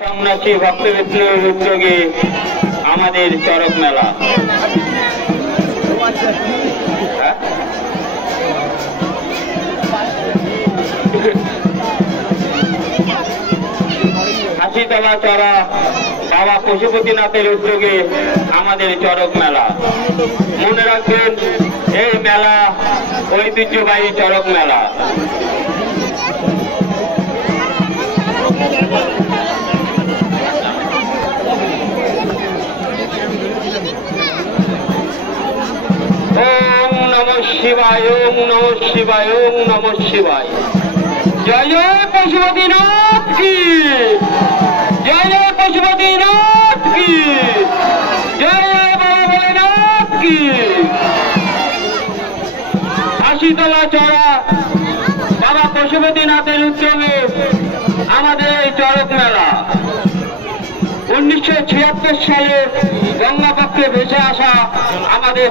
সন্ন্যাসী ভক্তবিষ্ণুর উদ্যোগে আমাদের চরক মেলা। হাসিতলা চড়া বাবা পশুপতিনাথের উদ্যোগে আমাদের চরক মেলা। মনে রাখবেন, এই মেলা ঐতিহ্যবাহী চরক মেলা। ওম নমঃ শিবায়, ওম নমঃ শিবায়, ওম নমঃ শিবায়। জয় জয় পশুপতিনাথ কি, জয় জয় পশুপতিনাথ কি, জয় জয় বাবা ভোলেনাথ কি। হাসিতলা চড়া বাবা পশুপতিনাথের উদ্যোগে আমাদের এই চরক মেলা 1976 সালে গঙ্গাপক্ষে ভেসে আসা আমাদের